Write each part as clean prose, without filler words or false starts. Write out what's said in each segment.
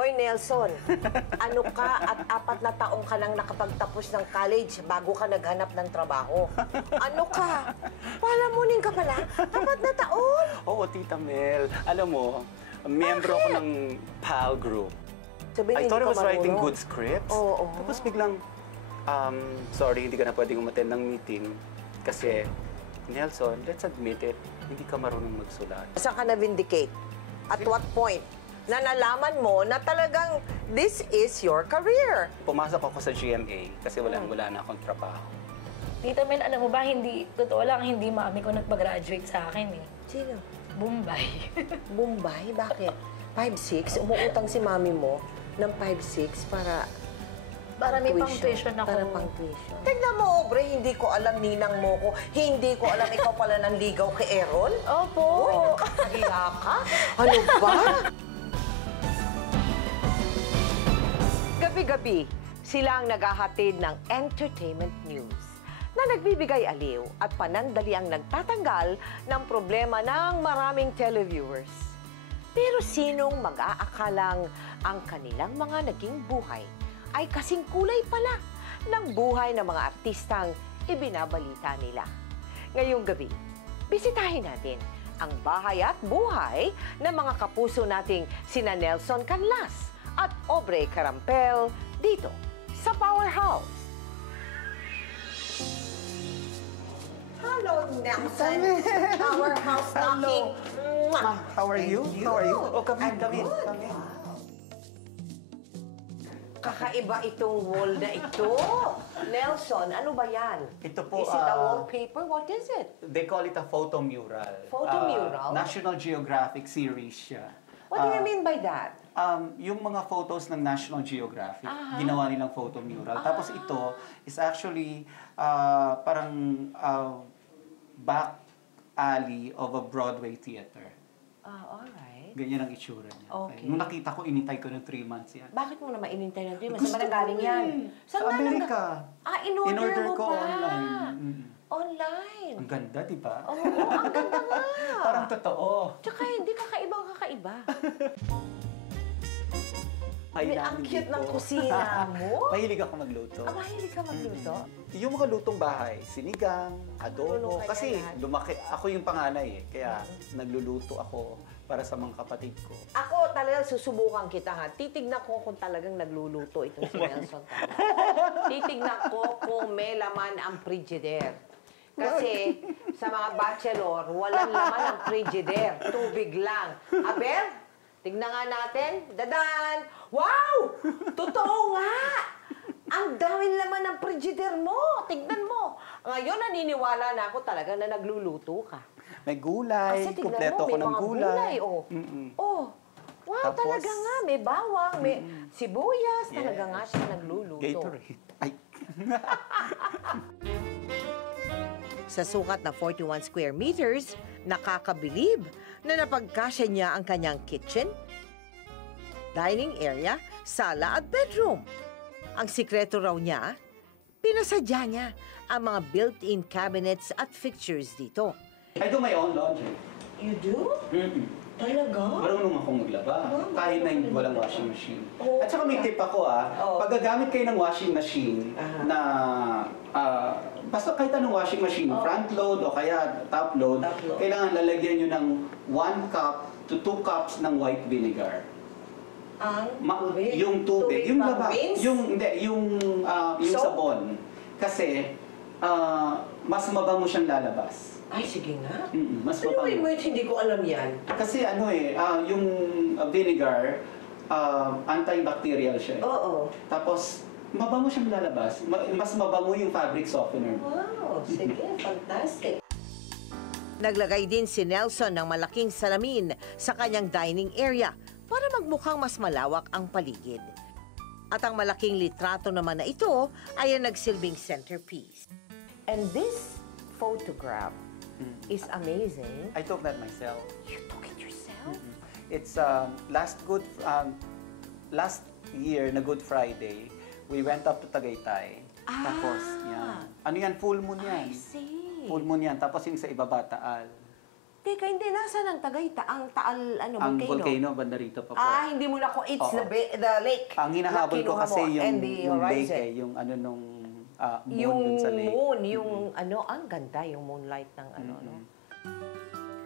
Hoy, Nelson, ano ka at 4 na taong ka nang nakapagtapos ng college bago ka naghanap ng trabaho? Ano ka? Palamunin ka pala? 4 na taon? Oo, Tita Mel. Alam mo, miyembro ako ng PAL group. Sabihin, I thought I hindi was ka writing marunong. good scripts. Oo. Tapos biglang, sorry, hindi ka na pwedeng umattend ng meeting kasi, Nelson, let's admit it, hindi ka marunong magsulat. Saan ka na-vindicate? At what point? Na nalaman mo na talagang this is your career. Pumasok ako sa GMA kasi wala na akong trabaho. Tita Mel, alam mo ba, totoo lang, hindi mami ko nagpa-graduate sa akin eh. Sino? Bombay. Bombay? Bakit? 5'6"? Umuutang si mami mo ng 5'6" para May pang tuition ako. Para pang tuition. Tignan mo, Obre, hindi ko alam ninang mo ko. Hindi ko alam ikaw pala nanligaw kay Errol. Opo. Uy, nakakahiya ka. Ano ba? Gabi-gabi, sila ang naghahatid ng entertainment news na nagbibigay aliw at panandali ang nagtatanggal ng problema ng maraming televiewers. Pero sinong mag-aakalang ang kanilang mga naging buhay ay kasing kulay pala ng buhay ng mga artistang ibinabalita nila. Ngayong gabi, bisitahin natin ang bahay at buhay ng mga kapuso nating sina Nelson Canlas at Obre Carampel dito sa Powerhouse. Hello, Nelson. Powerhouse knocking. How are you? How are you? Oh, come in. Kakaiba itong wall na ito. Nelson, ano ba yan? Ito po, Is it a wallpaper? What is it? They call it a photo mural. Photo mural? National Geographic series siya. What do you mean by that? Yung mga photos ng National Geographic, ginawa nilang photo mural. Tapos ito is actually parang back alley of a Broadway theater. Alright. Ganyan ang itsura niya. Okay. Nung nakita ko, inintay ko ng 3 months yan. Bakit mo naman inintay ng 3 months? Gusto Saan ba nanggaling ko yan? Sa Amerika. In-order mo ko pa. online. Online? Ang ganda, di ba? Oo, ang ganda nga. Parang totoo. Tsaka hindi kakaibang kakaiba. Ang cute ng kusina mo. Mahilig ako magluto. Mahilig ka magluto? Yung mga lutong bahay, sinigang, Marunong adobo. ka Kasi yan. lumaki, ako yung panganay eh. Kaya nagluluto ako para sa mga kapatid ko. Ako talaga susubukan kita ha. Titignan ko kung talagang nagluluto itong si Nelson Canlas. Titignan ko kung may laman ang Frigidaire. Kasi sa mga bachelor, walang laman ang Frigidaire. Tubig lang. Aber, tignan nga natin. Dadan! Wow! Totoo nga! Ang daming laman ng Frigidaire mo. Tignan mo. Ngayon, naniniwala na ako talaga na nagluluto ka. May gulay, Kasi tignan kumpleto mo, ako may ng mga gulay. oh. Oh, wow, Tapos, talaga nga. May bawang, may sibuyas. Talaga Yes. nga siya nagluluto. Gatorade. Ay. Sa sukat na 41 square meters, nakakabilib na napagkasya niya ang kanyang kitchen, dining area, sala at bedroom. Ang sikreto raw niya, pinasadya niya ang mga built-in cabinets at fixtures dito. I do my own laundry. You do? Talaga? Marunong akong maglaba. Kahit na walang washing machine. Oh. At saka may tip ako pag gagamit kayo ng washing machine na basta kahit anong washing machine, front load o kaya top load, kailangan lalagyan nyo ng 1 cup to 2 cups ng white vinegar. Tubig? Yung tubig, yung laba, pang-rinse? yung Soap? sabon. Kasi mas mabango siyang lalabas. Ay, sige nga. Mas Ano mabango. wait, hindi ko alam yan. Kasi yung vinegar, antibacterial siya. Oo. Tapos, mabango siyang lalabas. Mas mabango yung fabric softener. Wow, sige, fantastic. Naglagay din si Nelson ng malaking salamin sa kanyang dining area para magmukhang mas malawak ang paligid. At ang malaking litrato naman na ito ay ang nagsilbing centerpiece. And this photograph is amazing. I took that myself. You took it yourself? It's last year na Good Friday, we went up to Tagaytay. Tapos, yan. Ano yan? Full moon yan. I see. Full moon yan. Tapos yung sa ibaba, Taal. Teka, hindi. Nasaan ang Tagaytay? Ang Taal, Ang volcano, banda rito pa po. Hindi mo na ko, it's Oo. the lake. Ang hinahabol na ko kinuha kasi mo, and the yung lake horizon. yung ano nung moon Yung dun sa lake. moon, yung ang ganda, yung moonlight ng no?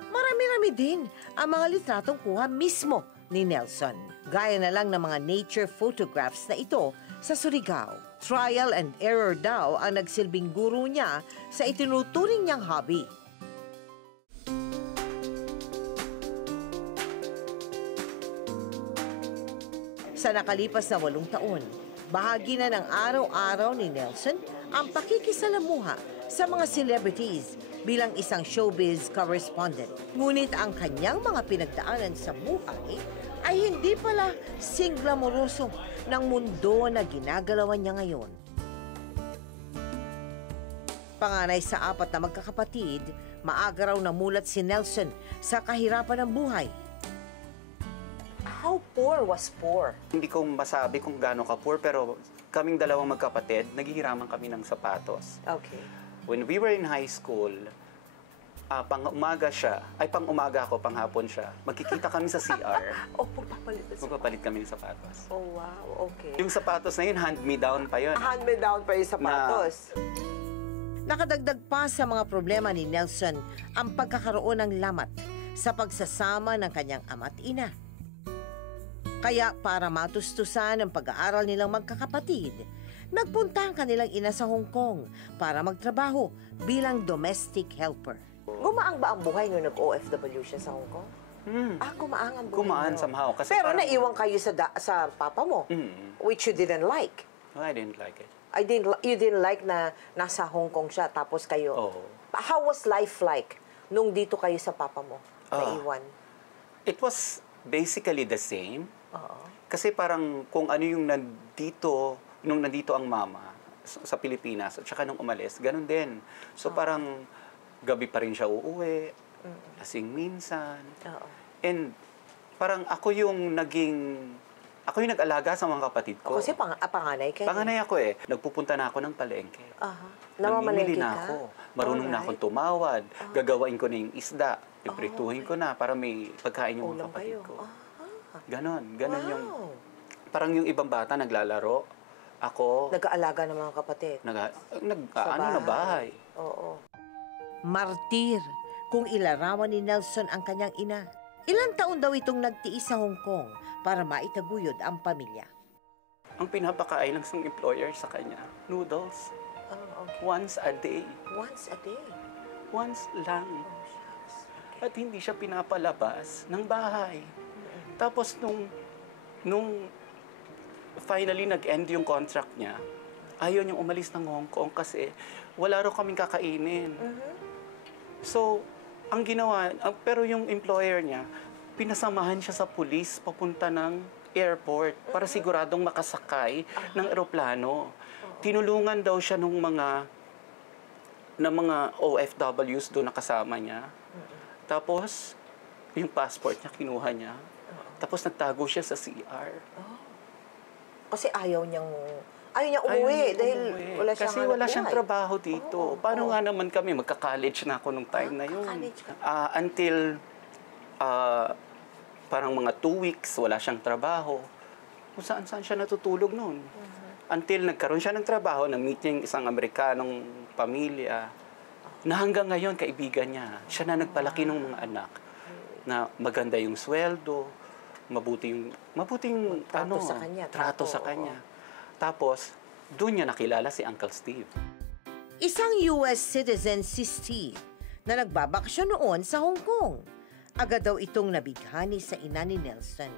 Marami-rami din ang mga litratong kuha mismo ni Nelson. Gaya na lang ng mga nature photographs na ito sa Surigao. Trial and error daw ang nagsilbing guro niya sa itinuturing niyang hobby. Sa nakalipas na 8 taon, bahagi na ng araw-araw ni Nelson ang pakikisalamuha sa mga celebrities bilang isang showbiz correspondent. Ngunit ang kanyang mga pinagdaanan sa buhay ay hindi pala singlamoroso ng mundo na ginagalawan niya ngayon. Panganay sa 4 na magkakapatid, maaga raw namulat si Nelson sa kahirapan ng buhay. How poor was poor? Hindi ko masabi kung gaano ka poor, pero kaming dalawang magkapatid, naghihiraman kami ng sapatos. Okay. When we were in high school, pang-umaga siya, pang-umaga ako, panghapon siya, magkikita kami sa CR. Pagpapalit na Magpapalit kami ng sapatos. Oh, wow. Okay. Yung sapatos na yun, hand-me-down pa yun. Hand-me-down pa yung sapatos. Nakadagdag pa sa mga problema ni Nelson ang pagkakaroon ng lamat sa pagsasama ng kanyang ama't ina. Kaya para matustusan ang pag-aaral nilang magkakapatid, nagpunta ang kanilang ina sa Hong Kong para magtrabaho bilang domestic helper. Gumaang ba ang buhay nung nag-OFW siya sa Hong Kong? Gumaang ang buhay. Gumaan niyo. somehow. Kasi Pero parang- naiwan kayo sa papa mo, which you didn't like. I didn't like it. You didn't like na nasa Hong Kong siya, tapos kayo. Oo. How was life like nung dito kayo sa papa mo? Naiwan? It was basically the same. Oo. Kasi parang kung ano yung nung nandito ang mama sa Pilipinas, at saka nung umalis, ganun din. So parang gabi pa rin siya uuwi, lasing minsan. Oo. And parang ako yung nag-alaga sa mga kapatid ko. Kasi panganay kayo. Panganay ako eh. Nagpupunta na ako ng palengke. Namamalengke Namimili na ka? ako. Marunong na akong tumawad. Gagawain ko na yung isda. Iprituhin ko na para may pagkain yung mga Ulam kapatid kayo. ko. Ganon yung... Wow. Parang yung ibang bata naglalaro. Ako, Nag-aalaga ng mga kapatid. na bahay. Oo. Martir kung ilarawan ni Nelson ang kanyang ina. Ilang taon daw itong nagtiis sa Hong Kong para maitaguyod ang pamilya. Ang pinapakain ng isang employer sa kanya, noodles. Okay. Once a day. Once a day? Once lang. Shucks. At hindi siya pinapalabas ng bahay. Tapos nung finally nag-end yung contract niya, ayaw niyang umalis ng Hong Kong kasi wala raw kaming kakainin. So, ang ginawa, pero yung employer niya, pinasamahan siya sa pulis papunta ng airport para siguradong makasakay ng eroplano. Tinulungan daw siya ng mga OFWs doon na kasama niya. Tapos, yung passport niya, kinuha niya. Tapos nagtago siya sa CR. Kasi ayaw niyang umuwi dahil wala siyang Kasi wala siyang trabaho dito. Paano nga naman kami? Magka-college na ako nung time na yun. College ka? Until parang mga 2 weeks, wala siyang trabaho. Kung saan-saan siya natutulog noon. Until nagkaroon siya ng trabaho, na-meet niya yung isang Amerikanong pamilya, na hanggang ngayon, kaibigan niya. Siya na nagpalaki ng mga anak. Na maganda yung sweldo, mabuting Trato sa kanya. trato sa kanya. Tapos, doon niya nakilala si Uncle Steve. Isang US citizen si Steve na nagbabakasyon noon sa Hong Kong. Agad daw itong nabighani sa ina ni Nelson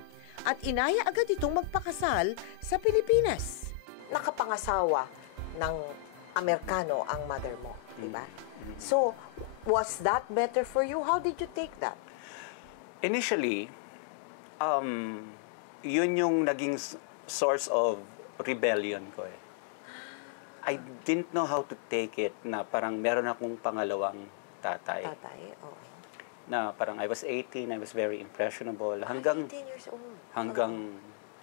at inaya agad itong magpakasal sa Pilipinas. Nakapangasawa ng Amerikano ang mother mo, di ba? So, was that better for you? How did you take that? Initially, yun yung naging source of rebellion ko eh. I didn't know how to take it na parang meron akong pangalawang tatay. Tatay, oo. Na parang I was 18, I was very impressionable. Hanggang 18 years old.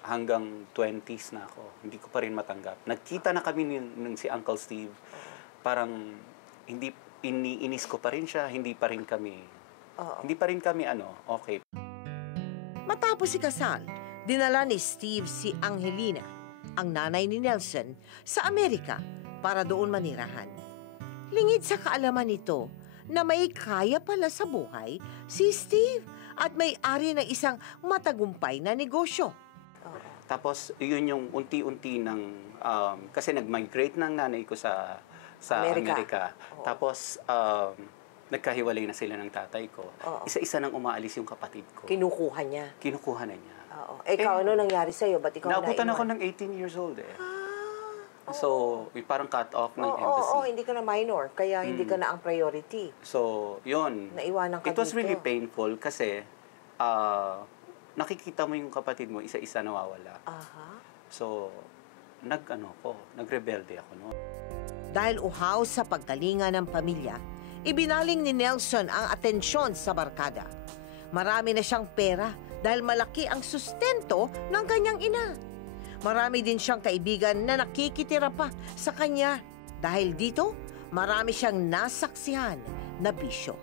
hanggang 20s na ako. Hindi ko pa rin matanggap. Nagkita na kami ng si Uncle Steve. Parang hindi iniinis ko pa rin siya, hindi pa rin kami Hindi pa rin kami okay. Matapos ikasal, dinala ni Steve si Angelina, ang nanay ni Nelson, sa Amerika para doon manirahan. Lingid sa kaalaman nito na may kaya pala sa buhay si Steve at may-ari ng isang matagumpay na negosyo. Tapos, yun yung unti-unti ng, kasi nag-migrate ng nanay ko sa Amerika. Tapos, nagkahiwalay na sila ng tatay ko. Isa-isa nang umaalis yung kapatid ko. Kinukuha niya. Kinukuha na niya. Ikaw, ano nangyari sa'yo? Ba't ikaw Naabutan naiwan? ako ng 18 years old So, parang cut off ng embassy. Hindi ka na minor, kaya hindi ka na ang priority. So, yun. Naiwanan ka It was dito. really painful kasi nakikita mo yung kapatid mo, isa-isa nawawala. So, nagrebelde ako noon. Dahil uhaw sa pagkalinga ng pamilya, ibinaling ni Nelson ang atensyon sa barkada. Marami na siyang pera dahil malaki ang sustento ng kanyang ina. Marami din siyang kaibigan na nakikitira pa sa kanya. Dahil dito, marami siyang nasaksihan na bisyo.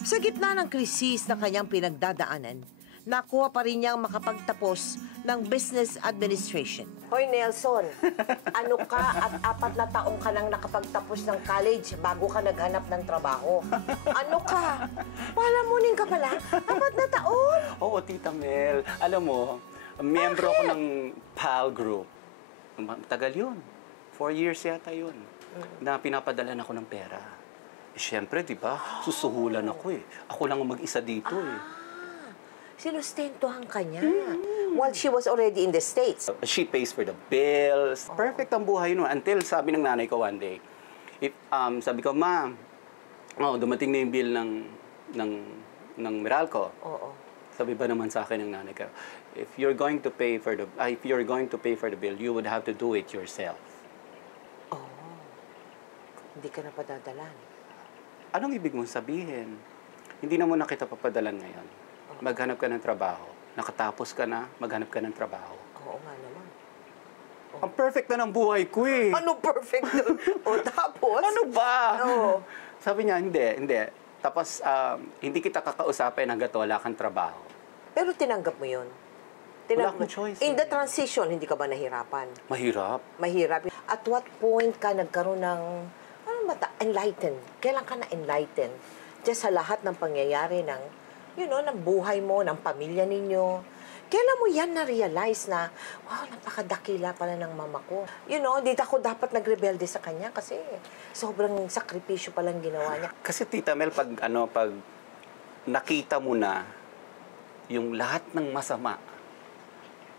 Sa gitna ng krisis na kanyang pinagdadaanan, nakuha pa rin niyang makapagtapos ng business administration. Hoy Nelson, ano ka at 4 na taong ka nang nakapagtapos ng college bago ka naghanap ng trabaho? Ano ka? Palamunin ka pala? 4 na taon? Oo, Tita Mel. Alam mo, miyembro ko ng PAL group. Tagal yun. 4 years yata yun. Na pinapadala ako ng pera. Siyempre, di ba? Susuhulan ako Ako lang ang mag-isa dito Sinustentuhan ka niya while she was already in the States. She pays for the bills. Perfect ang buhay nun. Until sabi ng nanay ko one day, sabi ko, Ma, dumating na yung bill ng Meralco. Sabi ba naman sa akin ng nanay ko, if you're going to pay for the bill, you would have to do it yourself. Hindi ka na padadalan. Anong ibig mong sabihin? Hindi na mo na kita papadalan ngayon. Maghanap ka ng trabaho. Nakatapos ka na, maghanap ka ng trabaho. Oo nga naman. Ang perfect na ng buhay ko Ano perfect doon? Tapos? Ano ba? Oo. Sabi niya, hindi. Tapos, hindi kita kakausapin hanggat wala kang trabaho. Pero tinanggap mo yun? Wala akong choice. In the transition, hindi ka ba nahirapan? Mahirap. Mahirap. At what point ka nagkaroon ng, enlightened? Kailan ka na-enlightened? Just sa lahat ng pangyayari ng, ng buhay mo, ng pamilya ninyo. Kailan mo yan na-realize na, wow, napakadakila pala ng mama ko. Dito ako dapat nagrebelde sa kanya kasi sobrang sakripisyo palang ginawa niya. Kasi Tita Mel, pag nakita mo na yung lahat ng masama,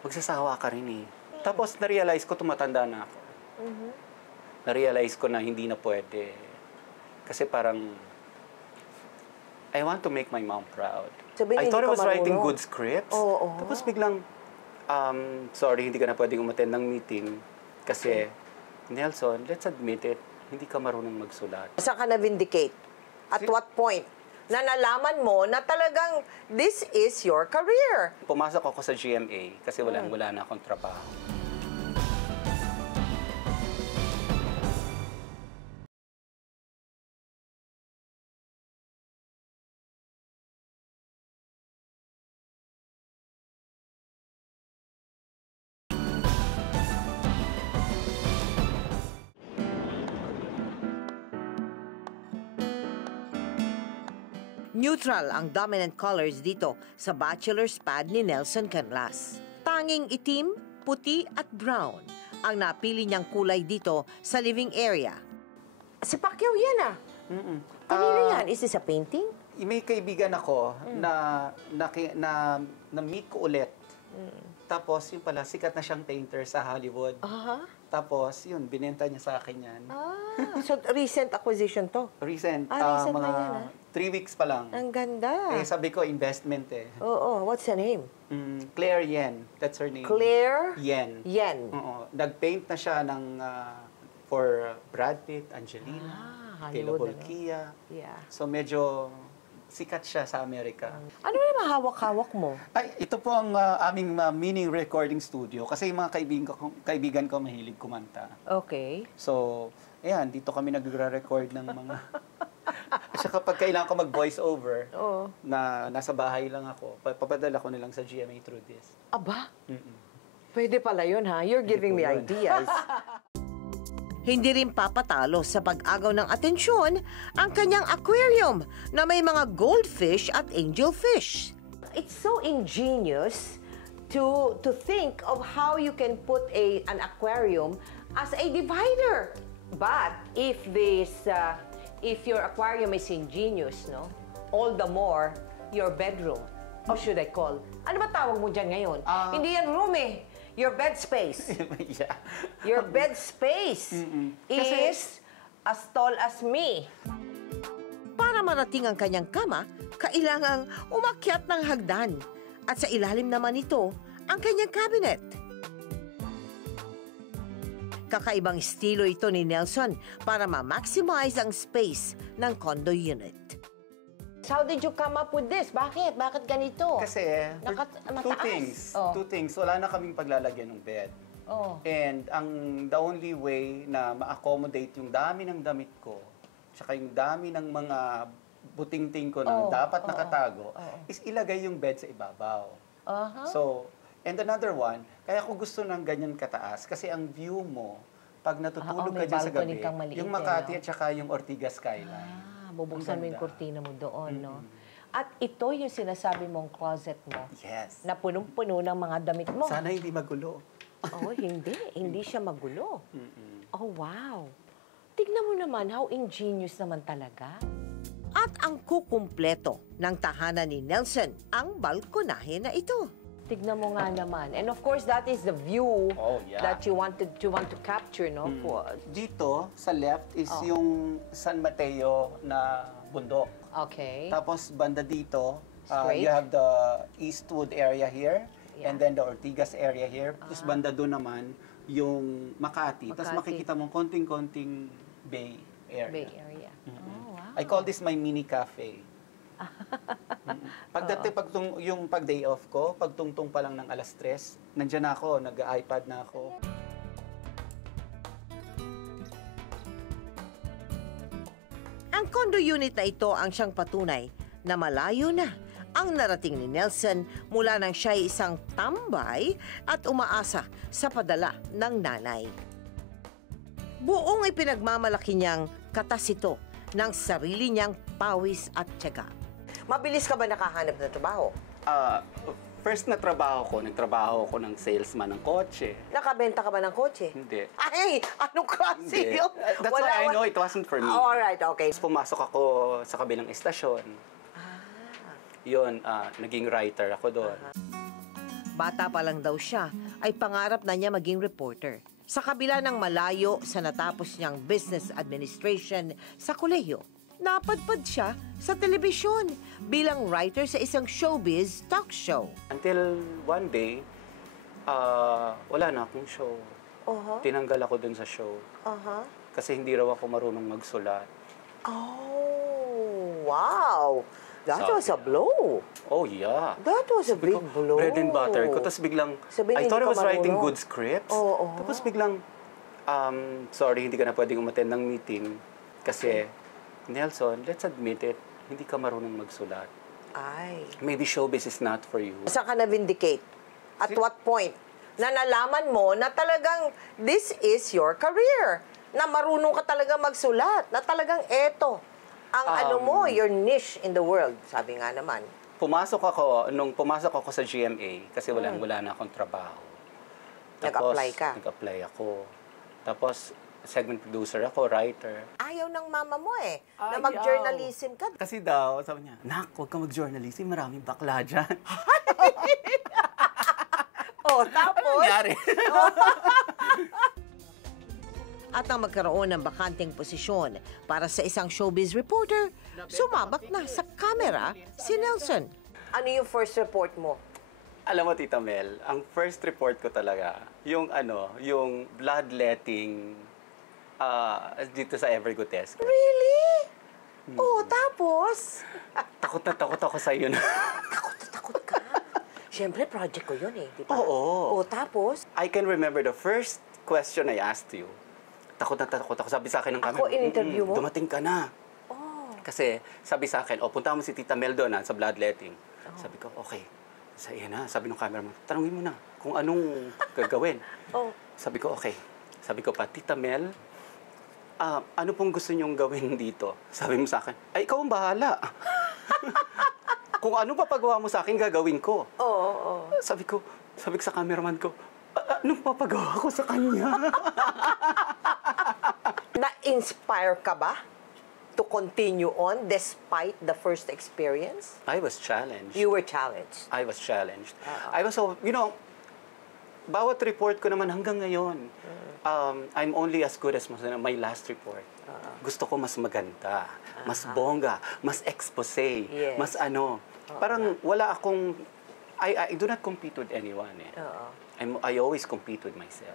magsasawa ka rin Tapos na-realize ko, tumatanda na ako. Na-realize ko na hindi na pwede. Kasi parang, I want to make my mom proud. Sabihin, I thought I hindi was ka writing marunong. good scripts. Oo. Tapos biglang, sorry, hindi ka na pwedeng umattend ng meeting. Kasi, Nelson, let's admit it, hindi ka marunong magsulat. Saan ka na-vindicate? At what point? Na nalaman mo na talagang this is your career. Pumasok ako sa GMA kasi wala na akong trabaho. Neutral ang dominant colors dito sa bachelor's pad ni Nelson Canlas. Tanging itim, puti at brown ang napili niyang kulay dito sa living area. Si Pacquiao yan Kanino yan? Is this a painting? May kaibigan ako na meet ko ulit. Tapos, yun pala, sikat na siyang painter sa Hollywood. Tapos, yun, binenta niya sa akin yan. So, recent acquisition to? Recent, recent mga na yan, 3 weeks pa lang. Ang ganda. Sabi ko, investment Oo, what's the name? Claire Yen, that's her name. Claire Yen. Yen. Oo. Nag-paint na siya for Brad Pitt, Angelina, Kayla Hollywood, Bolkia. Yeah. So medyo sikat siya sa Amerika. Ano na mahawak-hawak mo? Ay, ito po ang aming mini recording studio kasi yung mga kaibigan ko mahilig kumanta. Okay. So, ayan, dito kami nagre-record ng mga At saka pag kailangan ko mag-voice over, Oo. na nasa bahay lang ako, papadala ko na lang sa GMA through this. Aba, pwede pala yun ha. You're giving me po yun. ideas. Hindi rin papatalo sa pag-agaw ng atensyon ang kanyang aquarium na may mga goldfish at angelfish. It's so ingenious to think of how you can put an aquarium as a divider. But if your aquarium is ingenious, no, all the more your bedroom. Or should I call? Ano ba tawag mo dyan ngayon? Hindi yan room eh. Your bed space. Yeah. Your bed space is as tall as me. Para marating ang kanyang kama, kailangang umakyat ng hagdan. At sa ilalim naman ito, ang kanyang cabinet. Kakaibang estilo ito ni Nelson para ma-maximize ang space ng condo unit. How did you come up with this? Bakit? Bakit ganito? Kasi, two mataas. things. Oh. Two things. Wala na kaming paglalagyan ng bed. Oh. And the only way na ma-accommodate yung dami ng damit ko, tsaka yung dami ng mga butingting ko na dapat nakatago, is ilagay yung bed sa ibabaw. So, and another one, kaya ko gusto ng ganyan kataas, kasi ang view mo, pag natutulog ka may dyan sa balcony gabi, kang maliit, yung Makati at saka yung Ortigas skyline. Bubuksan mo yung ganda. kurtina mo doon, no? At ito yung sinasabi mong closet mo. Yes. Na punong-puno ng mga damit mo. Sana hindi magulo. Oh, hindi. Hindi siya magulo. Oh, wow. Tignan mo naman how ingenious naman talaga. At ang kukumpleto ng tahanan ni Nelson, ang balkonahe na ito. Tignan mo nga naman. And of course, that is the view that you want to capture, no? Dito, sa left, is yung San Mateo na bundok. Okay. Tapos, banda dito, Straight? you have the Eastwood area here, and then the Ortigas area here. Tapos, banda doon naman, yung Makati. Tapos, makikita mo konting-konting bay area. Bay area. Oh, wow. I call this my mini cafe. Yung pag day off ko, pagtungtong pa lang ng alas 3, nandiyan ako, nag-iPad na ako. Ang condo unit na ito ang siyang patunay na malayo na ang narating ni Nelson mula nang siya ay isang tambay at umaasa sa padala ng nanay. Buong ipinagmamalaki niyang katas ito ng sarili niyang pawis at tiyaga. Mabilis ka ba nakahanap ng trabaho? First na nagtrabaho ko ng salesman ng kotse. Nakabenta ka ba ng kotse? Hindi. Ay, anong klase Hindi. yun? That's why I know it wasn't for me. Alright, okay. Tapos pumasok ako sa kabilang estasyon. Yun, naging writer ako doon. Bata pa lang daw siya, ay pangarap na niya maging reporter. Sa kabila ng malayo sa natapos niyang business administration sa kolehiyo, napadpad siya sa telebisyon bilang writer sa isang showbiz talk show. Until one day, wala na akong show. Tinanggal ako dun sa show. Kasi hindi raw ako marunong magsulat. Oh, wow! That Sabi was a blow. Oh, yeah. That was a big blow. Bread and butter ko. Tapos biglang, Sabihin, I thought I hindi was ka writing marunong. good scripts. Oo. Tapos biglang, sorry, hindi ka na pwedeng umattend ng meeting. Kasi, Nelson, let's admit it, hindi ka marunong magsulat. Ay. Maybe showbiz is not for you. Saan ka na-vindicate? At what point? Na nalaman mo na talagang this is your career. Na marunong ka talaga magsulat. Na talagang eto ang your niche in the world. Sabi nga naman. Nung pumasok ako sa GMA, kasi wala na akong trabaho. Nag-apply ka? Nag-apply ako. Tapos, segment producer ako, writer. Ayaw ng mama mo na mag-journalism ka. Kasi daw, sabi niya, Nak, huwag ka mag-journalism, maraming bakla dyan. Tapos? Nangyari. At ang magkaroon ng bakanteng posisyon para sa isang showbiz reporter, sumabak na sa camera si Nelson. Ano yung first report mo? Alam mo, Tita Mel, ang first report ko talaga, yung bloodletting dito sa Evergotesco. Really? Tapos? Takot na takot ako sa iyo na. Takot ka? Siyempre, project ko yun di ba? Oo. Tapos? I can remember the first question I asked you. Takot na takot ako. Sabi sa akin ng camera, Ako, in-interview mo? Dumating ka na. Kasi sabi sa akin, punta mo si Tita Mel doon sa bloodletting. Sabi ko, okay. So, yan na. Sabi ng cameraman, tanungin mo na kung anong gagawin. Sabi ko, okay. Sabi ko pa, Tita Mel, ano pong gusto niyong gawin dito? Sabi mo sa akin, ay, ikaw ang bahala. Kung ano papagawa mo sa akin, gagawin ko. Sabi ko sa cameraman ko, anong papagawa ko sa kanya? Na-inspire ka ba to continue on despite the first experience? I was challenged. You were challenged. I was challenged. I was so, bawat report ko naman hanggang ngayon, I'm only as good as my last report. Gusto ko mas maganda, mas bongga, mas expose, Yes. mas ano. Parang wala akong, I do not compete with anyone eh. I always compete with myself.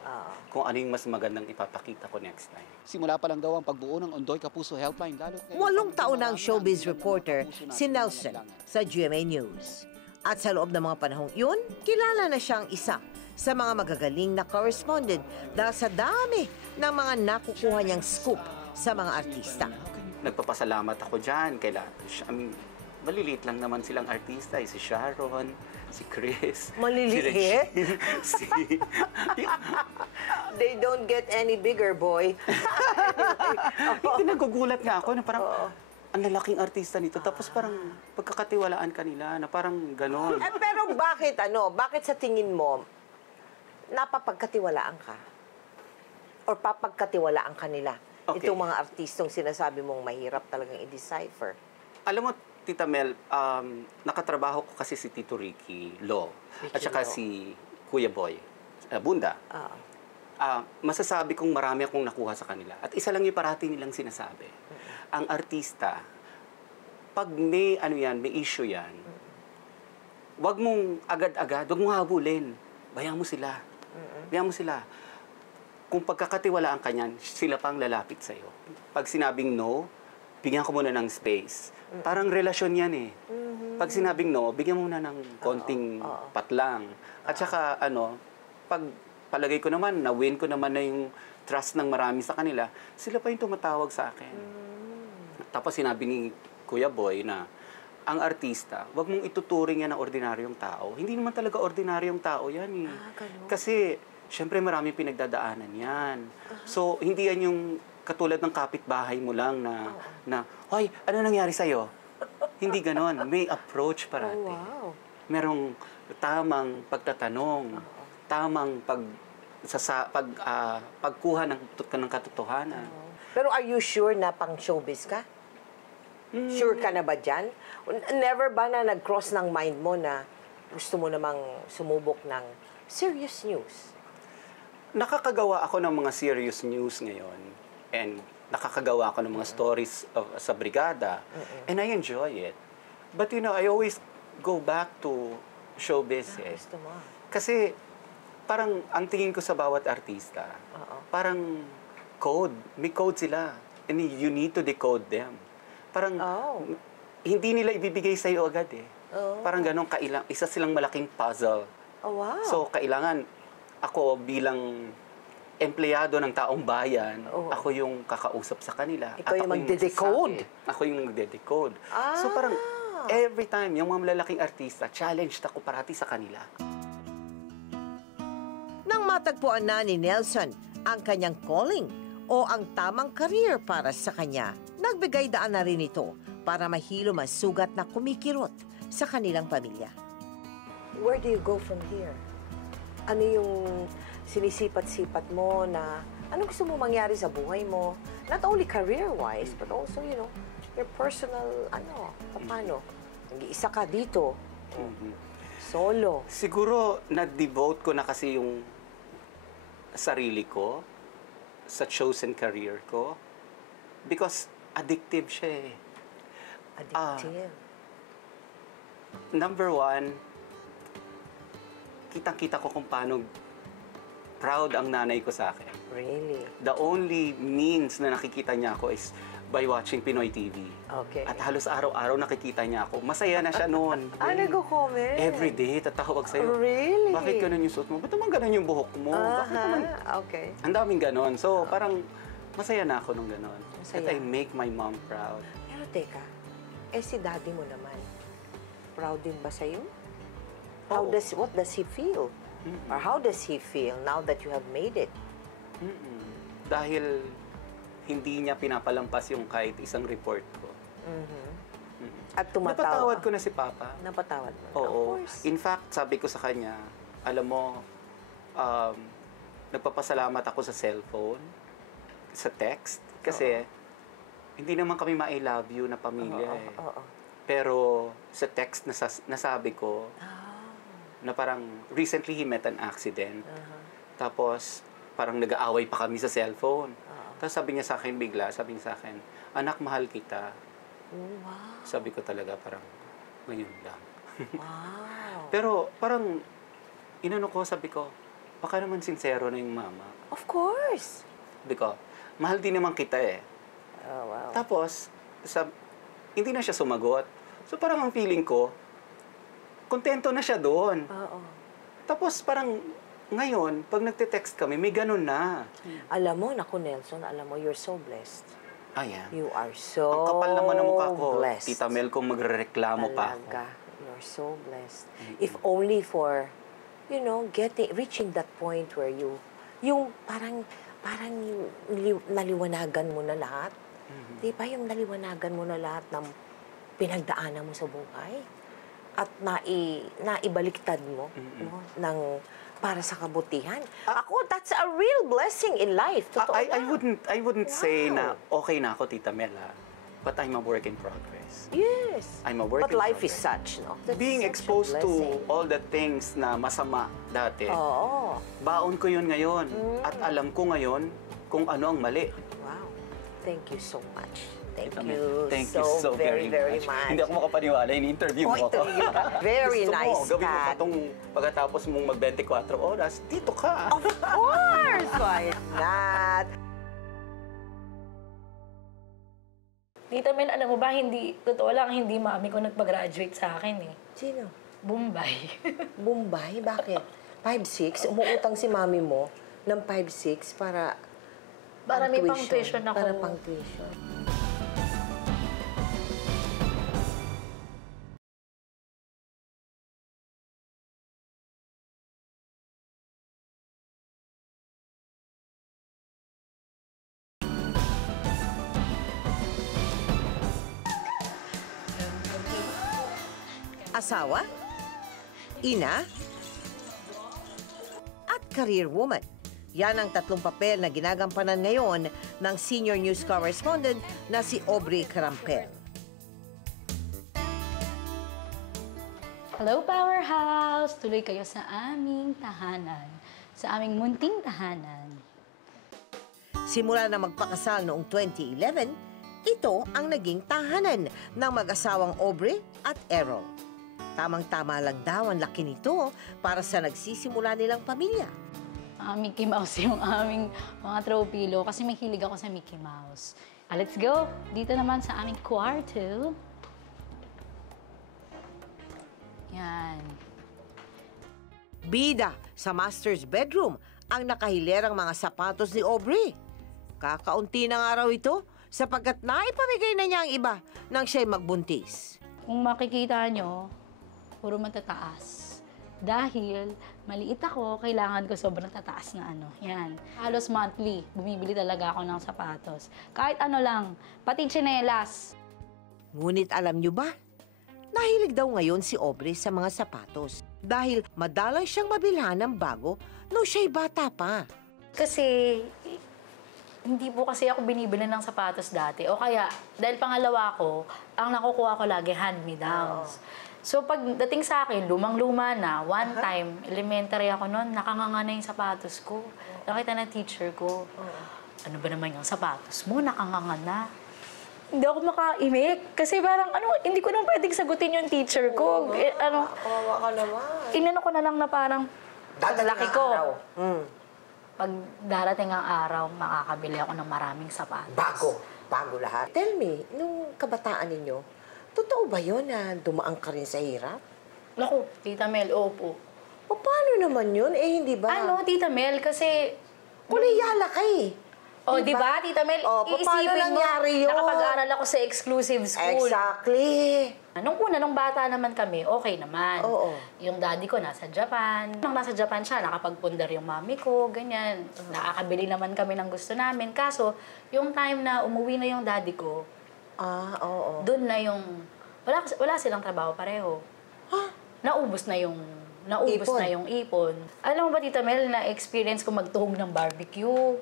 Kung ano yung mas magandang ipapakita ko next time. Simula pa lang daw ang pagbuo ng Ondoy Kapuso Helpline. 8 taon na ang showbiz reporter si Nelson sa GMA News. At sa loob ng mga panahong yun, kilala na siyang isa sa mga magagaling na correspondent dahil sa dami ng mga nakukuha niyang scoop sa mga artista. Nagpapasalamat ako dyan. Maliliit lang naman silang artista. Si Sharon, si Chris. Maliliit? Si They don't get any bigger, boy. Hindi, nagugulat nga ako na parang ang lalaking artista nito. Tapos parang pagkakatiwalaan kanila na parang ganon. Pero bakit sa tingin mo, napapagkatiwalaan ka? Or papagkatiwalaan ka nila? Okay. Itong mga artistong sinasabi mong mahirap talagang i-decipher. Alam mo, Tita Mel, nakatrabaho ko kasi si Tito Ricky Lo at saka si Kuya Boy, Bunda. Masasabi kong marami akong nakuha sa kanila. At isa lang yung parati nilang sinasabi. Ang artista, pag may issue yan, wag mong agad-agad, wag mong habulin. Bayaan mo sila. Bayaan mo sila. Kung pagkakatiwalaan ka niyan, sila pang lalapit sa'yo. Pag sinabing no, bigyan ko muna ng space. Parang relasyon yan eh. Pag sinabing no, bigyan mo muna ng konting patlang. At saka pag palagay ko naman, na-win ko naman na yung trust ng marami sa kanila, sila pa yung tumatawag sa akin. Tapos sinabi ni Kuya Boy na ang artista, wag mong ituturing yan na ordinaryong tao. Hindi naman talaga ordinaryong tao yan eh. Kasi, syempre maraming pinagdadaanan yan. So, hindi yan yung katulad ng kapitbahay mo lang na hoy, ano nangyari sa'yo? Hindi ganon. May approach parati. Merong tamang pagtatanong, tamang pagkuha ng katotohanan. Pero are you sure na pang showbiz ka? Sure ka na ba dyan? Never ba na nag-cross ng mind mo na gusto mo namang sumubok ng serious news? Nakakagawa ako ng mga serious news ngayon. And nakakagawa ako ng mga stories sa brigada. And I enjoy it. But I always go back to showbiz. Gusto mo? Kasi parang ang tingin ko sa bawat artista, parang code. May code sila. And you need to decode them. Parang hindi nila ibibigay sa'yo agad eh. Parang ganun, isa silang malaking puzzle. So, kailangan ako bilang empleyado ng taong bayan, ako yung kakausap sa kanila. Ikaw yung magde-decode. Ako yung magde-decode. So parang every time, yung mga malalaking artista, challenged ako parati sa kanila. Nang matagpuan na ni Nelson ang kanyang calling o ang tamang career para sa kanya, nagbigay daan na rin ito para mahilo ang sugat na kumikirot sa kanilang pamilya. Where do you go from here? Ano yung sinisipat-sipat mo na anong gusto mo mangyari sa buhay mo? Not only career-wise, but also, your personal, paano? Nag-iisa ka dito. Solo. Siguro, na-devote ko na kasi yung sarili ko sa chosen career ko because addictive siya eh. Addictive. Number one, kitang-kita ko kung paano proud ang nanay ko sa akin. Really? The only means na nakikita niya ako is by watching Pinoy TV. Okay. At halos araw-araw nakikita niya ako. Masaya na siya noon. Nag-comment? Every day, tatawag sa'yo. Really? Bakit ganun yung suot mo? Ba't naman ganun yung buhok mo? Bakit naman? Okay. Ang daming ganon. So, parang masaya na ako nung ganon. Masaya. That I make my mom proud. Pero teka. Si daddy mo naman, proud din ba sa'yo? Oo. What does he feel? Or how does he feel now that you have made it? Dahil hindi niya pinapalampas yung kahit isang report ko. At tumatawa. Napatawad ko na si Papa. Napatawad mo. Oo. Of course. In fact, sabi ko sa kanya, alam mo, nagpapasalamat ako sa cellphone, sa text, kasi hindi naman kami ma-I love you na pamilya eh. Oo. Pero sa text nasabi ko, na parang recently he met an accident. Tapos parang nag-aaway pa kami sa cellphone. Tapos sabi niya sa akin bigla, sabi niya sa akin, anak, mahal kita. Wow. Sabi ko talaga parang, ngayon lang. Wow. Pero parang, inano ko, sabi ko, baka naman sincero na yung mama. Of course. Sabi ko, mahal din naman kita eh. Oh, wow. Tapos, hindi na siya sumagot. So parang ang feeling ko, kontento na siya doon. Oo. Tapos parang ngayon, pag nagte-text kami, may ganun na. Alam mo, naku Nelson, alam mo, you're so blessed. Ayan. You are so Ang kapal naman ng mukha ko. blessed. Tita Mel, kung magrereklamo pa ako. Talaga. You're so blessed. If only for, reaching that point where yung parang naliwanagan mo na lahat. Di ba yung naliwanagan mo na lahat ng pinagdaanan mo sa buhay? At naibaliktad mo para sa kabutihan. Ako, that's a real blessing in life. Totoo I wouldn't say Wow. na okay na ako, Tita Mel, ha? But I'm a work in progress. Yes. I'm a work But in life is progress. such, no? That's Being such a exposed to blessing. all the things na masama dati, Oo. baon ko yun ngayon. At alam ko ngayon kung ano ang mali. Wow. Thank you so much. Thank Tita Mel, you thank you so very very much. Hindi ako makapaniwala, in-interview mo ako. interview ka. Very Gusto nice mo, gawin mo cat. pa itong pagkatapos mong mag-24 oras, dito ka. Of course! Why not? Tita Mel, alam mo ba, totoo lang, hindi mami ko nagpa-graduate sa akin eh. Sino? Bombay. Bombay? Bakit? 5'6"? Umuutang si mami mo ng 5'6" para Para may pang-tuition ako. Para pang-tuition. Asawa, ina, at career woman. Yan ang tatlong papel na ginagampanan ngayon ng senior news correspondent na si Aubrey Carampel. Hello, Powerhouse! Tuloy kayo sa aming tahanan, sa aming munting tahanan. Simula na magpakasal noong 2011, ito ang naging tahanan ng mag-asawang Aubrey at Errol. Tamang-tama lang daw ang laki nito para sa nagsisimula nilang pamilya. Mickey Mouse yung aming mga throw pillow kasi may hilig ako sa Mickey Mouse. Let's go! Dito naman sa aming kwarto. Yan. Bida sa master's bedroom ang nakahilerang mga sapatos ni Aubrey. Kakaunti na nga raw ito sapagkat naipamigay na niya ang iba nang siya'y magbuntis. Kung makikita nyo, puro matataas. Dahil maliit ako, kailangan ko sobrang tataas na ano. Yan. Halos monthly, bumibili talaga ako ng sapatos. Kahit ano lang, pati tsinelas. Ngunit alam niyo ba, nahilig daw ngayon si Aubrey sa mga sapatos dahil madalang siyang mabilhan ng bago nung siya'y bata pa. Kasi, hindi po kasi ako binibili ng sapatos dati. O kaya, dahil pangalawa ko, ang nakukuha ko lagi hand-me-downs. So, pagdating sa akin, lumang-luma na, one time, elementary ako noon, nakanganga na yung sapatos ko. Nakita ng teacher ko, ano ba naman yung sapatos mo, nakanganga na. Hindi ako makaimik. Kasi parang, hindi ko nang pwedeng sagutin yung teacher ko. Kawawa ka naman. Inano ko na lang na parang, paglaki ko, Mm. pag darating ang araw, makakabili ako ng maraming sapatos. Bago lahat. Tell me, nung kabataan ninyo, totoo ba yun na dumaan ka rin sa hirap? Naku, Tita Mel, opo. O paano naman yun? Hindi ba? Tita Mel, kasi Kuliyala ka eh. O, di ba, Tita Mel? Oh, paano Iisipin mo, nangyari yun? nakapag-aral ako sa exclusive school. Exactly. Nung una, nung bata naman kami, okay naman. Oo. Yung daddy ko nasa Japan. Nung nasa Japan siya, nakapagpundar yung mami ko, ganyan. Nakakabili naman kami ng gusto namin. Kaso, yung time na umuwi na yung daddy ko, Oo. doon na yung... Wala silang trabaho pareho. Naubos na yung... Ipon. ipon. Alam mo ba, Tita Mel, na-experience ko magtuhog ng barbecue,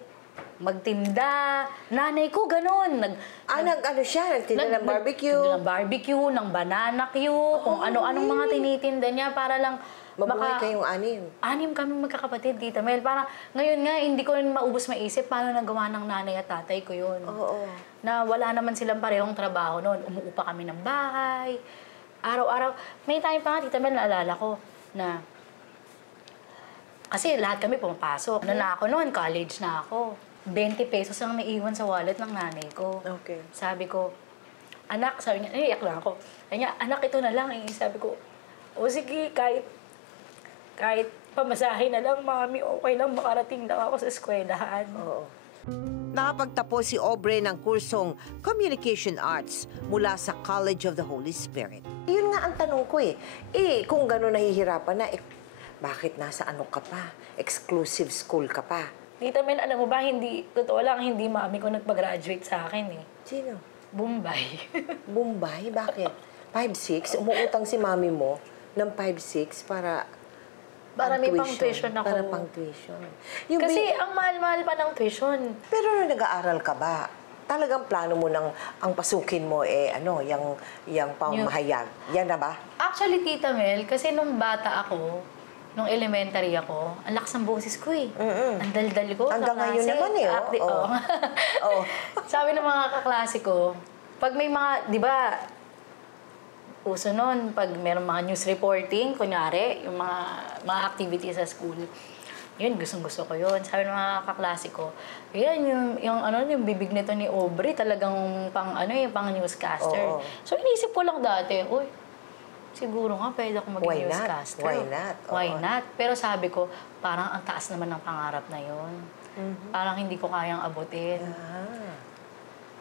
magtinda. Nanay ko, ganun. Ano siya? Nagtinda ng barbecue. Nagtinda ng barbecue, ng banana queue, kung ano-anong mga tinitinda niya para lang Mabuhay kayong anim. 6 kami magkakapatid, Tita Mel. Para ngayon nga, hindi ko rin maubos maisip paano nagawa ng nanay at tatay ko yun. Oo. Na wala naman silang parehong trabaho noon. Umuupa kami ng bahay. Araw-araw. May time pa nga, Tita Mel, naalala ko na kasi lahat kami pumapasok. Ano na ako noon, college na ako. 20 pesos ang naiwan sa wallet ng nanay ko. Okay. Sabi ko, anak, sabi niya, naiyak lang ako. Sabi niya, anak, ito na lang. Sabi ko, o sige, kahit pamasahe na lang, mami, okay lang, makarating lang ako sa eskwelahan. Oo. Nakapagtapos si Aubrey ng kursong Communication Arts mula sa College of the Holy Spirit. Yun nga ang tanong ko eh. Kung gano'n nahihirapan na, bakit nasa ano ka pa? Exclusive school ka pa? Tita Mel, alam mo ba, totoo lang, hindi mami ko nagpa-graduate sa akin eh. Sino? Bombay. Bombay? Bakit? 5'6"? Umuutang si mami mo ng 5'6" para Para may pang-tuition ako. Para pang-tuition. Kasi ang mahal-mahal pa ng tuition. Pero nung nag-aaral ka ba, talagang plano mo nang ang pasukin mo yung pamahayag? Yan na ba? Actually, Tita Mel, kasi nung bata ako, nung elementary ako, ang lakas ng boses ko eh. Ang daldal ko. Hanggang kaklase. ngayon naman eh, oh. Oo. Oo. Sabi ng mga kaklase ko, pag may mga, di ba, uso nun, pag mayroong mga news reporting, kunyari, yung mga activities sa school, yun, gustong-gusto ko yun. Sabi ng mga kaklase ko, yan, yung bibig nito ni Aubrey, talagang pang newscaster. Oo. So, inisip ko lang dati, uy, siguro nga, pwede ako maging newscaster. Why not? Why Oo. not? Pero sabi ko, parang ang taas naman ng pangarap na yun. Parang hindi ko kayang abutin.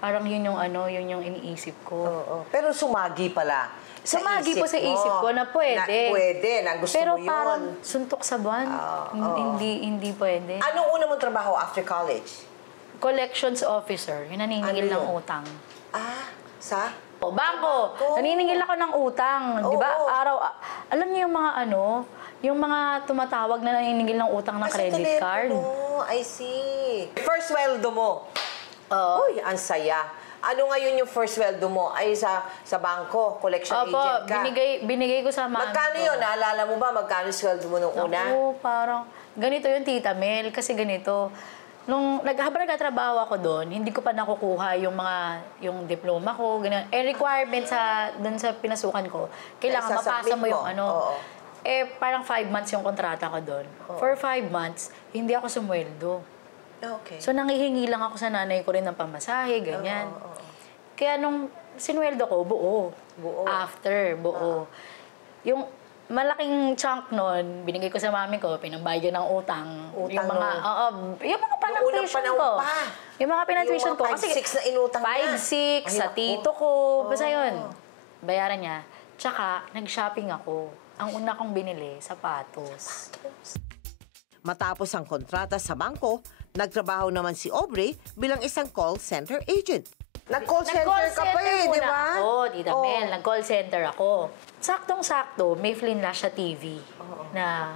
Parang yun yung iniisip ko. Oo. Pero sumagi pala. Sumagi po sa isip ko na pwede. Na gusto Pero mo yun. parang suntok sa buwan. Hindi pwede. Anong una mong trabaho after college? Collections officer, yung naniningil Ano ng yun? utang. Sa? Bangko! Naniningil ako ng utang. Di ba? Alam niyo yung mga yung mga tumatawag na naniningil ng utang ng credit card. I see. First sweldo mo. Uy, ang saya. Ano ngayon yung first sweldo mo? Ay sa bangko, collection Opo, agent ka. binigay ko sa mami Magkano ko. yun? Naalala mo ba magkano sweldo mo nung una? Ako, parang, ganito yung Tita Mel, kasi ganito. Habang nagtatrabaho ako doon, hindi ko pa nakukuha yung diploma ko, ganyan. Requirement doon sa pinasukan ko, kailangan mapasa mo yung Oo. parang 5 months yung kontrata ko doon. For 5 months, hindi ako sumweldo. Okay. So, nangihingi lang ako sa nanay ko rin ng pamasahe, ganyan. Kaya nung sinweldo ko, buo. After, buo. Yung malaking chunk nun, binigay ko sa mami ko, pinambayad ng utang. Yung mga, yung mga panang-tuition ko. Yung mga pinang-tuition ko. Yung mga 5-6 na inutang niya. 5-6, sa tito ko. Basta yun. Bayaran niya. Tsaka, nag-shopping ako. Ang una kong binili, sapatos. Matapos ang kontrata sa bangko, nagtrabaho naman si Aubrey bilang isang call center agent. Nag-call center ka pa eh, di ba? Ako, Tita Mel, nag-call center ako. Saktong-sakto, may flash sa TV na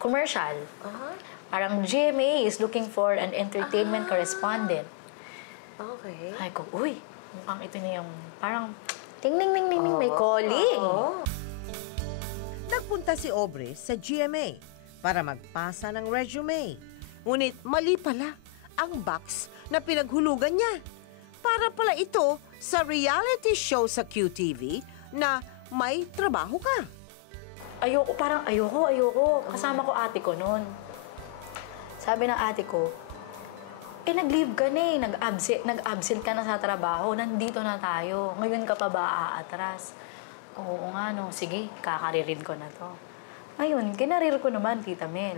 commercial. Parang GMA is looking for an entertainment correspondent. Okay. Ay ko, uy, mukhang ito na yung parang ting-ning-ning-ning, may calling. Nagpunta si Aubrey sa GMA para magpasa ng resume. Ngunit mali pala ang box na pinaghulugan niya. Para pala ito sa reality show sa QTV na may trabaho ka. Ayoko. Kasama ko ate ko noon. Sabi ng ate ko, nag-leave ka na eh. Nag-absent ka na sa trabaho. Nandito na tayo. Ngayon ka pa ba aatras? Oo nga, no. Sige, kakaririn ko na to. Ayun, kinarir ko naman, Tita Mel.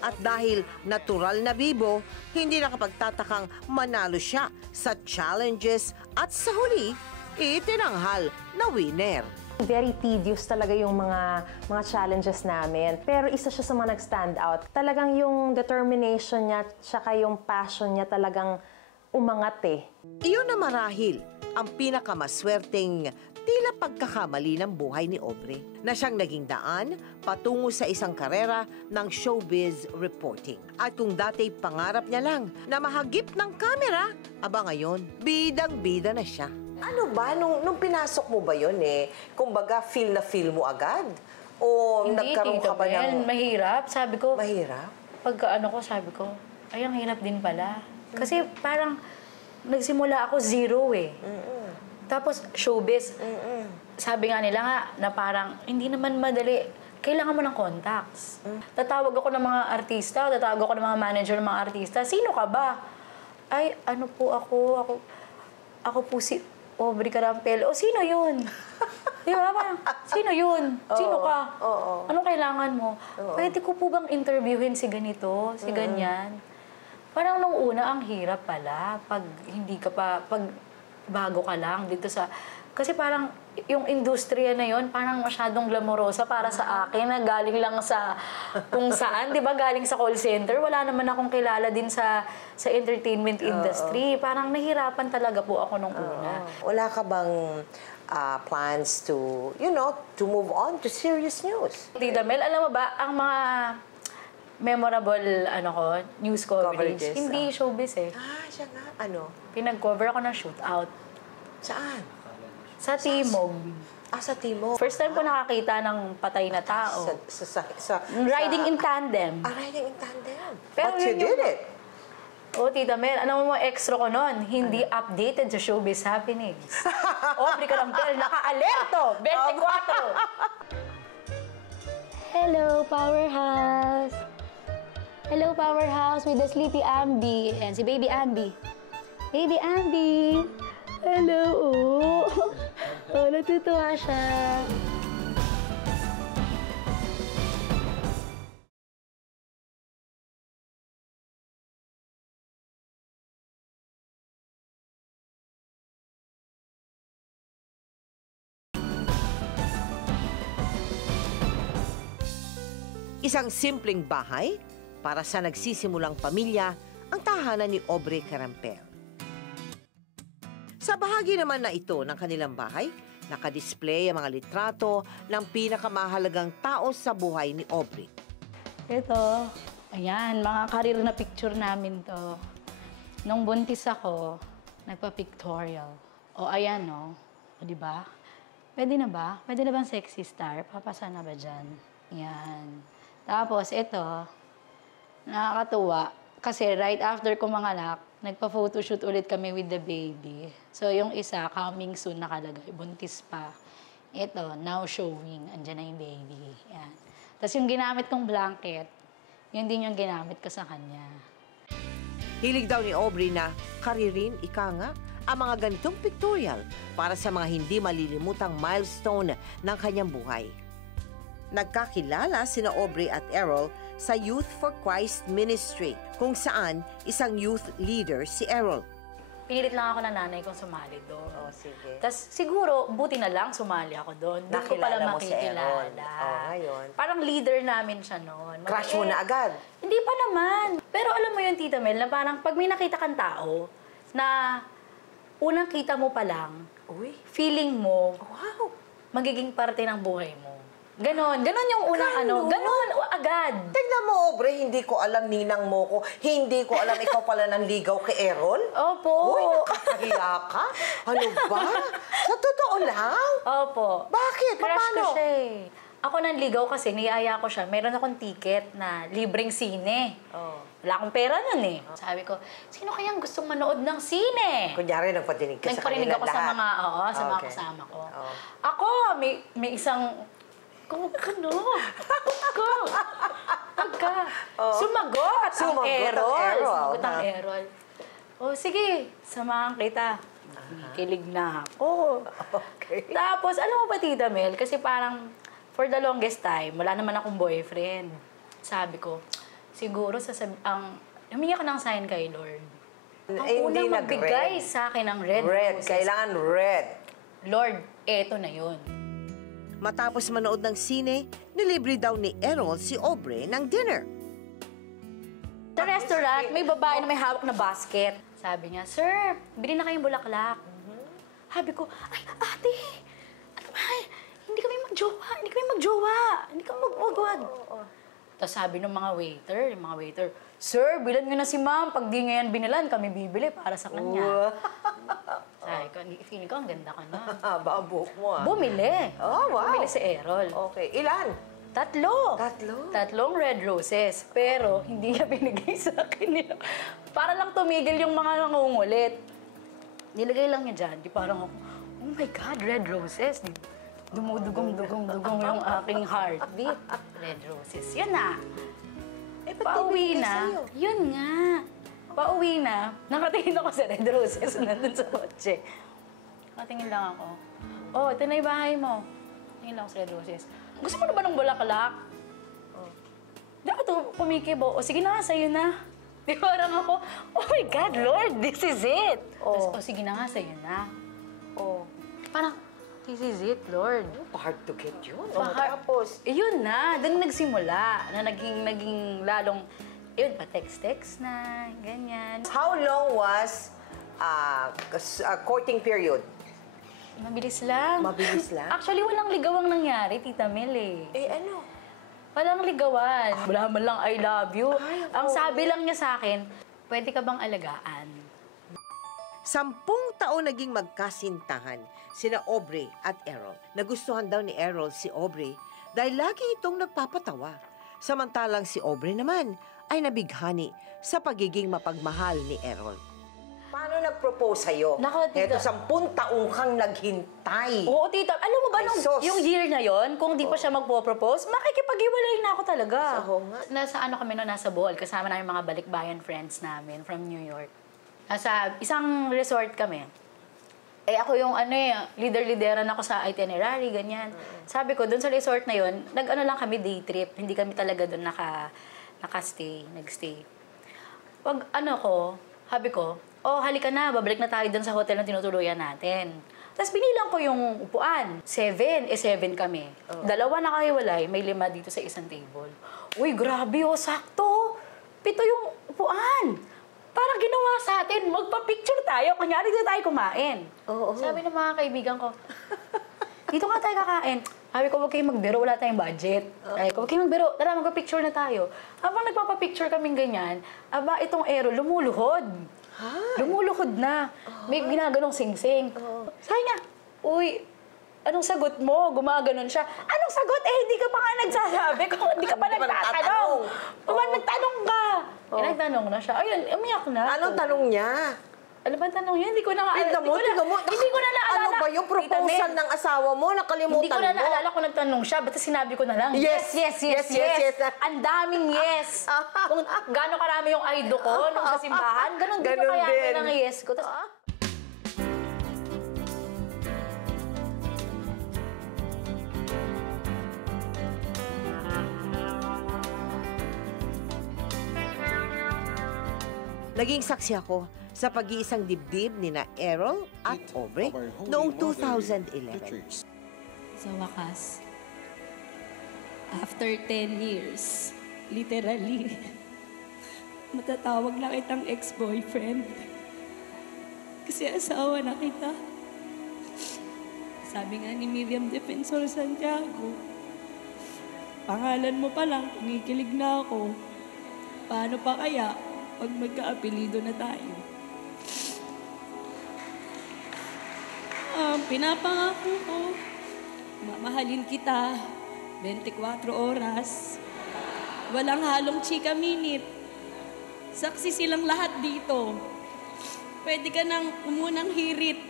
At dahil natural na bibo, hindi nakapagtatakang manalo siya sa challenges at sa huli, itinanghal na winner. Very tedious talaga yung mga challenges namin. Pero isa siya sa mga nag-stand out. Talagang yung determination niya, tsaka yung passion niya talagang umangat eh. Iyon na marahil ang pinakamaswerteng tila pagkakamali ng buhay ni Aubrey na siyang naging daan patungo sa isang karera ng showbiz reporting. At kung dati pangarap niya lang na mahagip ng kamera, aba ngayon, bidang-bida na siya. Ano ba? Nung pinasok mo ba yun kumbaga feel na feel mo agad? O Hindi, nagkaroon Tita ka ba Mel, ng... mahirap. Sabi ko, Mahirap? pagka sabi ko, ay, ang hirap din pala. Kasi parang nagsimula ako zero eh. Tapos showbiz. Sabi nga nila nga na parang hindi naman madali. Kailangan mo ng contacts. Tatawag ako ng mga artista, tatawag ako ng mga manager ng mga artista. Sino ka ba? Ay, ano po ako po si Aubrey Carampel. O, sino yun? Di ba? Parang, sino yun? Sino ka? Anong kailangan mo? Pwede ko po bang interviewin si ganito, si ganyan? Parang nung una, ang hirap pala. Pag hindi ka pa, pag bago ka lang dito sa... Kasi parang yung industriya na yon parang masyadong glamorosa para sa akin na galing lang sa kung saan, 'di ba? Galing sa call center, wala naman akong kilala din sa entertainment industry. Parang nahirapan talaga po ako nung una. Wala ka bang plans to, to move on to serious news? Tita Mel, alam mo ba, ang mga memorable news coverage, Coverages, hindi showbiz eh. Siya nga. Ano? Pinag-cover ako ng shootout Saan? sa Timog. Sa Timog. First time ko nakakita ng patay na tao. Riding in tandem. Riding in tandem. Pero But you yun did yung- it. Oh, Tita Mel, ano mo extra ko nun? Hindi updated sa showbiz happenings. Aubrey Carampel, naka-alerto! 24! Hello, Powerhouse! Hello, Powerhouse with the sleepy Ambi. And si Baby Ambi. Baby Ambi! Hello, oh! Oh, natutuwa siya. Isang simpleng bahay para sa nagsisimulang pamilya ang tahanan ni Aubrey Carampel. Sa bahagi naman na ito ng kanilang bahay, nakadisplay ang mga litrato ng pinakamahalagang tao sa buhay ni Aubrey. Ito, ayan, mga karir na picture namin to. Nung buntis ako, nagpa-pictorial. O ayan, no? O, di ba? Pwede na ba? Pwede na bang sexy star? Papasa na ba dyan? Yan. Tapos, ito, nakakatuwa. Kasi right after ko manganak, nagpa-photoshoot ulit kami with the baby. So, yung isa, coming soon nakalagay, buntis pa. Ito, now showing, andyan na yung baby. Yan. Tapos yung ginamit kong blanket, yun din yung ginamit ko sa kanya. Hilig daw ni Aubrey na karirin, ika nga, ang mga ganitong pictorial para sa mga hindi malilimutang milestone ng kanyang buhay. Nagkakilala sina Aubrey at Errol sa Youth for Christ Ministry, kung saan isang youth leader si Errol. Pinilit lang ako ng nanay kong sumali doon. Sige. Tapos siguro, buti na lang sumali ako doon. Doon ko pala Nakilala mo si Errol. makikilala. Ngayon. Parang leader namin siya noon. Crush mo na agad. Hindi pa naman. Pero alam mo yun, Tita Mel, na parang pag may nakita kang tao na unang kita mo pa lang, feeling mo, magiging parte ng buhay mo. Ganon yung unang ganon, agad. Tignan mo, Aubrey, hindi ko alam ninang mo ko. Hindi ko alam ikaw pala nanligaw kay Errol. Opo. Uy, nakakahiya ka? Ano ba? Sa totoo lang? Opo. Bakit? Crush Paano? ko siya eh. Ako nanligaw kasi, niyaya ko siya. Meron akong ticket na libreng sine. Wala akong pera nun eh. Sabi ko, sino kayang gustong manood ng sine? Kunyari, nagpatinig ka sa Nagparinig kanila ako lahat. sa mga, sa mga Okay. kasama ko. Oh. Ako, may isang, Sumagot ang Errol. Sumagot ang Errol. O, sige, samahan kita. Kilig na ako. Okay. Tapos, alam mo ba, Tita Mel, kasi parang for the longest time, wala naman akong boyfriend. Sabi ko, siguro humingi ako ng sign kay Lord. Ang Hindi unang magbigay nag-red. sa akin ng red Red. roses. Kailangan red. Lord, eto na yun. Matapos manood ng sine, nilibre daw ni Errol si Aubrey ng dinner. Sa restaurant, may babae na may hawak na basket. Sabi niya, Sir, bili na kayong bulaklak. Sabi ko, ay, ate, ano ba? Hindi kami magjowa. Hindi kami magwagwag. Tapos sabi ng mga waiter, Sir, bilan nyo na si ma'am. Pag di nyo yan binilan, kami bibili para sa kanya. Sabi ko, feeling ko, ang ganda ka na. Haba ang buhok mo ah. Bumili. Oh, wow. Bumili si Errol. Okay. Ilan? Tatlo. Tatlo? Tatlong red roses. Pero hindi niya binigay sa akin. Para lang tumigil yung mga nangungulit. Nilagay lang niya dyan. Di parang ako, oh my God, red roses. Dumudugong-dugong-dugong yung aking heartbeat. Red roses. Yun na. Pauwi na. Yun nga. Pauwi na. Nakatingin ako sa red roses nandun sa kotse. Nakatingin lang ako. Oh, ito na yung bahay mo. Tingin lang ako sa red roses. Gusto mo na ba ng bulaklak? Di ako ito kumikibo. O sige na, sa'yo na. Di parang ako, oh my God, Lord, this is it. Tapos, o sige na nga, sa'yo na. Parang, this is it, Lord. Hard to get yun. Tapos, yun na, doon nagsimula, na naging lalong, yun, pa-text-text na, ganyan. How long was courting period? Mabilis lang. Mabilis lang? Actually, walang ligawang nangyari, Tita Mel eh. Ano? Walang ligawan. Wala man lang I love you. Ang sabi lang niya sa akin, pwede ka bang alagaan? 10 taon naging magkasintahan sina Aubrey at Errol. Nagustuhan daw ni Errol si Aubrey dahil lagi itong nagpapatawa. Samantalang si Aubrey naman ay nabighani sa pagiging mapagmahal ni Errol. Paano nag-propose sa'yo? Naku, tita. Eto, 10 taong kang naghintay. Oo, tita. Alam mo ba, Ay, sos. yung year na yon, kung di pa siya magpo-propose, makikipag-iwalay na ako talaga. Oo nga. Nasa ano kami no, nasa Bohol, kasama namin mga balikbayan friends namin from New York. Nasa isang resort kami. Eh ako yung leader-lideran ako sa itinerary, ganyan. Sabi ko, doon sa resort na yon, nag-ano lang kami day trip. Hindi kami talaga doon nag-stay. Sabi ko, halika na, babalik na tayo doon sa hotel na tinutuluyan natin. Tapos binilang ko yung upuan. 7 kami. 2 nakahiwalay, may 5 dito sa isang table. Uy, grabe sakto. 7 yung upuan. Parang ginawa sa atin, magpa-picture tayo. Kunyari dito tayo kumain. Sabi ng mga kaibigan ko, dito nga tayo kakain. Sabi ko, huwag kayong magbiro, wala tayong budget. Sabi ko, huwag kayong magbiro, tara, magpa-picture na tayo. Habang nagpapa-picture kaming ganyan, itong Errol lumuluhod. Lumuluhod na. May ginaganong sing-sing. Sabi niya, uy, anong sagot mo? Gumaganon siya. Anong sagot? Hindi ka pa nga nagsasabi. Hindi ka pa nagtatanong. Nagtanong ka. Nagtanong na siya. Ayun, umiyak na. Anong tanong niya? Ano ba tanong niya? Hindi ko na Tignan mo. Hindi ko na naalala. Ano ba yung proposal ng asawa mo? Nakalimutan mo? Hindi ko na naalala kung nagtanong siya. Basta sinabi ko na lang, Yes. Ang daming yes. Kung gaano karami yung aido ko nung sa simbahan, ganun din ko kaya din. ng yes ko. Naging saksi ako sa pag-iisang dibdib ni na Errol at Aubrey noong 2011. Sa wakas, after 10 years, literally, matatawag na kitang ex-boyfriend. Kasi asawa na kita. Sabi nga ni Miriam Defensor Santiago, pangalan mo pa lang, kinikilig na ako. Paano pa kaya pag magka-apelido na tayo? Pinapangako ko, mamahalin kita 24 oras. Walang halong chika minute. Saksi silang lahat dito. Pwede ka nang umunang hirit.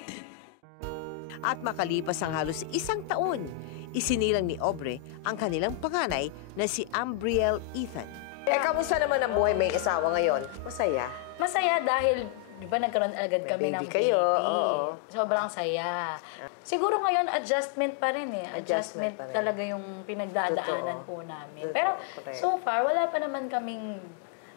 At makalipas ang halos 1 taon, isinilang ni Aubrey ang kanilang panganay na si Ambriel Ethan. Kamusta naman ang buhay may asawa ngayon? Masaya? Masaya dahil di ba nagkaroon agad May kami baby ng kayo, baby. oo. Sobrang saya. Siguro ngayon, adjustment pa rin eh. Adjustment Adjustment pa rin. talaga yung pinagdadaanan Totoo. po namin. Totoo, Pero correct. so far, wala pa naman kaming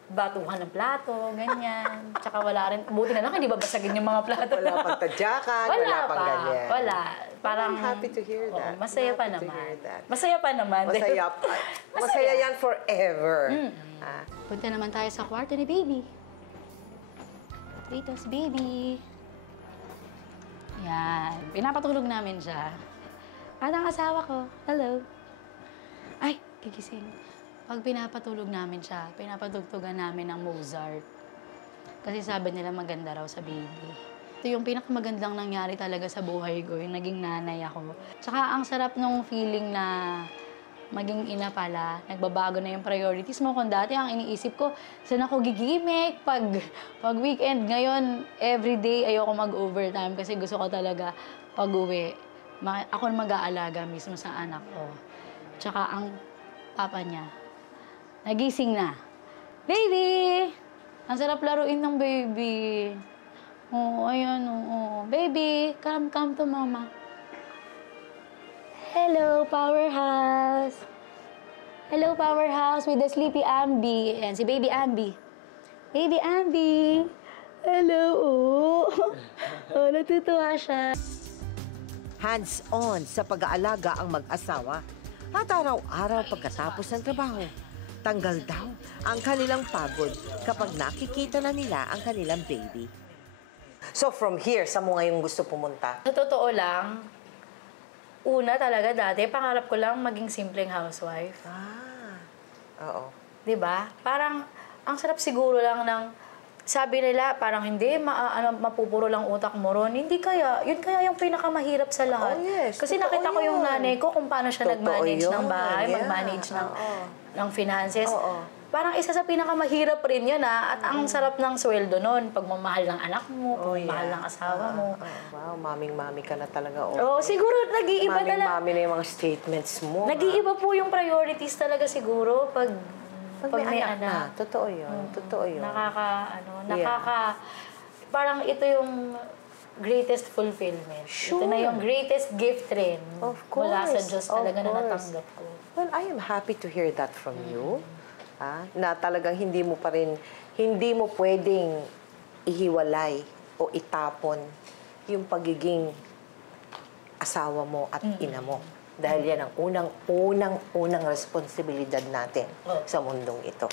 batuhan ng plato, ganyan. Tsaka wala rin, buti na lang, hindi babasagin yung mga plato. Wala pang tadyakan, wala pang pa. ganyan. Wala. Parang, I'm happy to hear oo, that. masaya pa I'm happy to naman. hear that. Masaya pa naman. Masaya pa. Masaya yan forever. Ah. Punta naman tayo sa kwarto ni baby. Dito's baby. Yan. Pinapatulog namin siya. At ang asawa ko, hello. Ay, gigising. Pag pinapatulog namin siya, pinapatugtugan namin ng Mozart. Kasi sabi nila maganda raw sa baby. Ito yung pinakamagandang nangyari talaga sa buhay ko, yung naging nanay ako. Tsaka ang sarap nung feeling na maging ina pala, nagbabago na yung priorities mo. Kung dati ang iniisip ko, saan ako gigimik pag weekend. Ngayon, everyday ayoko mag-overtime kasi gusto ko talaga pag-uwi. Ako mag-aalaga mismo sa anak ko. Tsaka ang papa niya, nagising na. Baby! Ang sarap laruin ng baby. Oo, ayan, oo. Baby, come to mama. Hello, Powerhouse. Hello, Powerhouse with the sleepy Ambi. And si Baby Ambi. Baby Ambi. Hello, oh. Oh, natutuwa siya. Hands-on sa pag-aalaga ang mag-asawa at araw-araw pagkatapos ng trabaho. Tanggal daw ang kanilang pagod kapag nakikita na nila ang kanilang baby. So from here, saan mo ngayon gusto pumunta? Sa totoo lang, una talaga dati, pangarap ko lang maging simpleng housewife. Oo. 'Di ba? Parang, ang sarap siguro lang ng, sabi nila, parang hindi, mapupuro lang utak mo ron. Hindi kaya, yun kaya yung pinakamahirap sa lahat. Oh, yes. Kasi Totoo nakita ko yung yun. nanay ko kung paano siya Totoo nag-manage ng yun. bahay, Yeah. mag-manage ng finances. Oo. Parang isa sa pinakamahirap rin yun At ang sarap ng sweldo nun, pagmamahal ng anak mo, pagmamahal ng asawa mo. Wow, maming-mami ka na talaga. Oo, siguro nag-iiba talaga. Maming-mami na yung mga statements mo. Nag-iiba po yung priorities talaga siguro pag may anak. na. Totoo yun. Totoo yun. Parang ito yung greatest fulfillment. Sure. Ito na yung greatest gift rin. Of Mula sa course, Diyos of talaga na course. natanggap ko. Well, I am happy to hear that from you. Na talagang hindi mo pwedeng ihiwalay o itapon yung pagiging asawa mo at ina mo. Dahil yan ang unang responsibilidad natin sa mundong ito.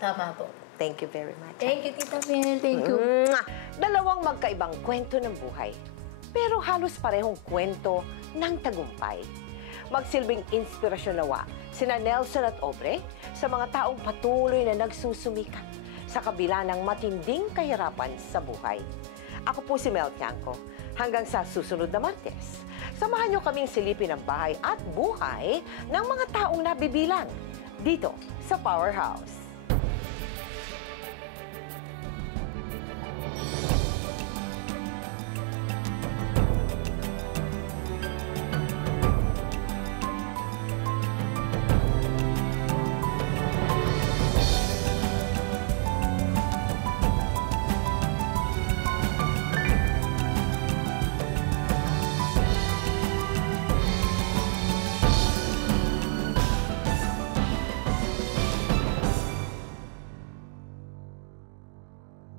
Tama po. Thank you very much. Thank you, Tita Mel. Thank you. Mwah! Dalawang magkaibang kwento ng buhay, pero halos parehong kwento ng tagumpay. Magsilbing inspirasyon nawa sina Nelson at Aubrey sa mga taong patuloy na nagsusumikat sa kabila ng matinding kahirapan sa buhay. Ako po si Mel Tiangco. Hanggang sa susunod na Martes, samahan niyo kaming silipin ang bahay at buhay ng mga taong nabibilang dito sa Powerhouse.